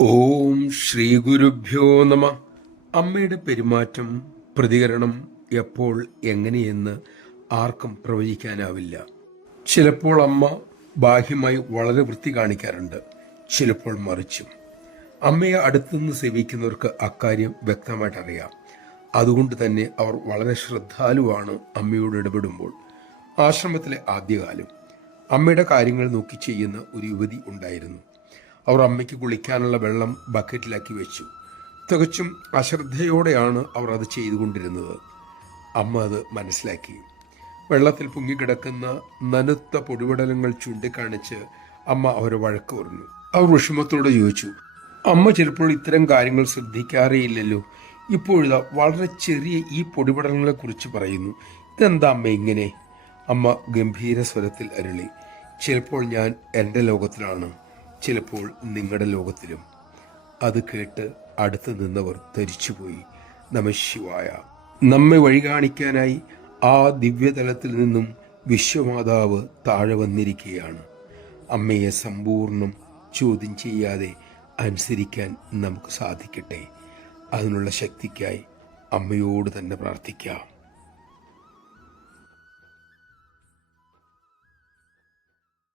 ഓം ശ്രീ ഗുരുഭ്യോ നമ. അമ്മയുടെ പെരുമാറ്റം, പ്രതികരണം എപ്പോൾ എങ്ങനെയെന്ന് ആർക്കും പ്രവചിക്കാനാവില്ല. ചിലപ്പോൾ അമ്മ ബാഹ്യമായി വളരെ വൃത്തി കാണിക്കാറുണ്ട്, ചിലപ്പോൾ മറിച്ചും. അമ്മയെ അടുത്തുനിന്ന് സേവിക്കുന്നവർക്ക് അക്കാര്യം വ്യക്തമായിട്ട് അറിയാം. അതുകൊണ്ട് തന്നെ അവർ വളരെ ശ്രദ്ധാലുവാണ് അമ്മയോട് ഇടപെടുമ്പോൾ. ആശ്രമത്തിലെ ആദ്യകാലം അമ്മയുടെ കാര്യങ്ങൾ നോക്കി ചെയ്യുന്ന ഒരു യുവതി ഉണ്ടായിരുന്നു. അവർ അമ്മയ്ക്ക് കുളിക്കാനുള്ള വെള്ളം ബക്കറ്റിലാക്കി വെച്ചു. തികച്ചും അശ്രദ്ധയോടെയാണ് അവർ അത് ചെയ്തുകൊണ്ടിരുന്നത്. അമ്മ അത് മനസ്സിലാക്കി. വെള്ളത്തിൽ പൊങ്ങിക്കിടക്കുന്ന നനുത്ത പൊടിപടലങ്ങൾ ചൂണ്ടിക്കാണിച്ച് അമ്മ അവരെ വഴക്ക് പറഞ്ഞു. അവർ വിഷമത്തോടെ ചോദിച്ചു, അമ്മ ചിലപ്പോൾ ഇത്തരം കാര്യങ്ങൾ ശ്രദ്ധിക്കാറേയില്ലല്ലോ. ഇപ്പോഴിതാ വളരെ ചെറിയ ഈ പൊടിപടലങ്ങളെ കുറിച്ച് പറയുന്നു. ഇതെന്താ അമ്മ ഇങ്ങനെ? അമ്മ ഗംഭീര സ്വരത്തിൽ അരുളി, ചിലപ്പോൾ ഞാൻ എൻ്റെ ലോകത്തിലാണ്, ചിലപ്പോൾ നിങ്ങളുടെ ലോകത്തിലും. അത് കേട്ട് അടുത്ത് നിന്നവർ ധരിച്ചുപോയി. നമഃശിവായ. നമ്മെ വഴി കാണിക്കാനായി ആ ദിവ്യതലത്തിൽ നിന്നും വിശ്വമാതാവ് താഴെ വന്നിരിക്കുകയാണ്. അമ്മയെ സമ്പൂർണ്ണം ചോദ്യം ചെയ്യാതെ അനുസരിക്കാൻ നമുക്ക് സാധിക്കട്ടെ. അതിനുള്ള ശക്തിക്കായി അമ്മയോട് തന്നെ പ്രാർത്ഥിക്കാം.